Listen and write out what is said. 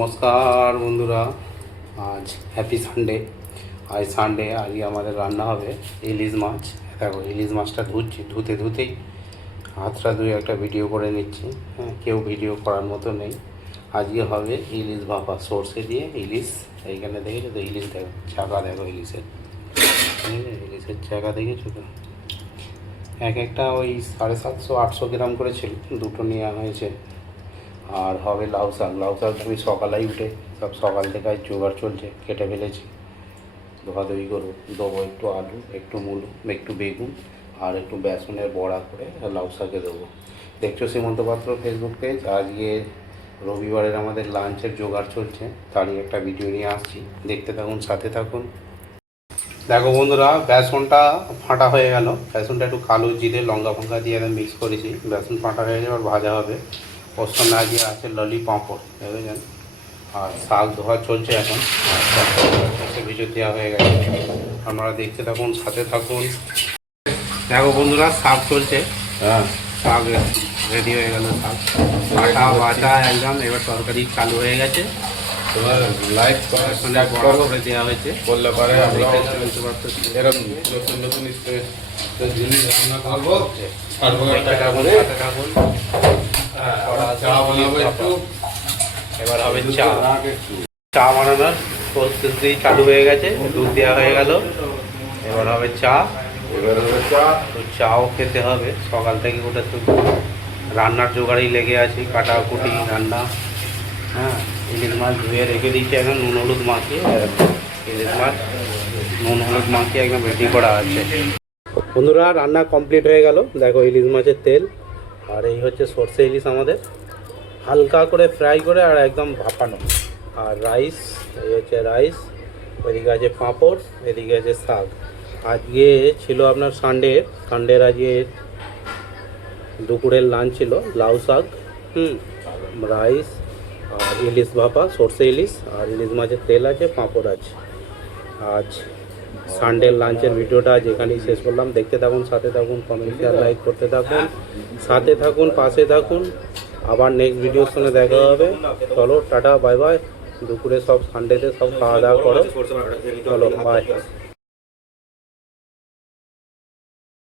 নমস্কার বন্ধুরা, আজ হ্যাপি সানডে। আজ সানডে, আজকে আমাদের রান্না হবে ইলিশ মাছ। দেখো, ইলিশ মাছটা ধুতেই হাতটা ধুয়ে একটা ভিডিও করে নিচ্ছি। হ্যাঁ, কেউ ভিডিও করার মতো নেই। আজকে হবে ইলিশ ভাপা, সর্ষে দিয়ে ইলিশ। এইখানে দেখেছো তো ইলিশ, দেখো চাকা, দেখো ইলিশের, ইলিশের চাকা দেখেছো তো। এক একটা ওই 750-800 গ্রাম করে ছিল, দুটো নেওয়া হয়েছে। আর হবে লাউ শাক। আমি সকালেই উঠে সব সকাল থেকে আজ জোগাড় চলছে, কেটে ফেলেছি, ধোয়াধুয়ি করবো। দেবো একটু আলু, একটু মূলো, একটু বেগুন আর একটু বেসনের বড়া করে লাউ শাকে দেবো। দেখছো সীমন্ত পাত্র ফেসবুক পেজ। আজকে রবিবারের আমাদের লাঞ্চের জোগাড় চলছে, তারই একটা ভিডিও নিয়ে আসছি, দেখতে থাকুন, সাথে থাকুন। দেখো বন্ধুরা, বেসনটা ফাটা হয়ে গেল। বেসনটা একটু কালো জিরে লঙ্কা ফঙ্কা দিয়ে মিক্স করেছি। বেসন ফাটা হয়ে যাবে, ভাজা হবে। ওর সঙ্গে আজকে আছে ললি পাঁপড়, বুঝলেন। আর শাক ধোয়া চলছে এখন, ভিজে দেওয়া হয়ে গেছে। আপনারা দেখতে থাকুন, সাথে থাকুন। দেখো বন্ধুরা, শাক চলছে। হ্যাঁ, শাক রেডি হয়ে গেল। শাক কাটা বাটা একদম, এবার তরকারি চালু হয়ে গেছে। তোমার লাইক করে দেওয়া হয়েছে, করলে পারে আমরা বলতে পারতো এরকম নতুন নতুন জিনিস রান্না করবো। চা বানাবো একটু, এবার হবে চা। চা বানানোর প্রস্তুতি চালু হয়ে গেছে, দুধ দেওয়া হয়ে গেল। এবার হবে চা। এবার হবে চা। তো চাও খেতে হবে। সকাল থেকে ওটা তো রান্নার জোগাড়েই লেগে আছি, কাটাকুটি রান্না। হ্যাঁ, ইলিশ মাছ ধুয়ে রেখে দিচ্ছি, এখন নুন হলুদ মাখিয়ে। ইলিশ মাছ নুন হলুদ মাখিয়ে একদম রেডি করা আছে। বন্ধুরা, রান্না কমপ্লিট হয়ে গেল। দেখো ইলিশ মাছের তেল, আর এই হচ্ছে সর্ষে ইলিশ আমাদের, হালকা করে ফ্রাই করে আর একদম ভাপানো। আর রাইস, এই হচ্ছে রাইস। ওইদিকে আছে পাঁপড়, এদিকে আছে শাক। আজকে ছিল আপনার সানডের আজকে দুপুরের লাঞ্চ ছিল লাউ শাক, রাইস আর ইলিশ ভাপা, সর্ষে ইলিশ, আর ইলিশ মাছের তেল আছে, পাঁপড় আছে। আজ সানডের লাঞ্চের ভিডিওটা আজ এখানেই শেষ করলাম। দেখতে থাকুন, সাথে থাকুন, কমেন্ট শেয়ার লাইক করতে থাকুন, সাথে থাকুন, পাশে থাকুন। আবার নেক্সট ভিডিওর সঙ্গে দেখা হবে। চলো, টাটা, বাই বাই। দুপুরে সব সানডেতে সব খাওয়া দাওয়া করো। চলো, বাই।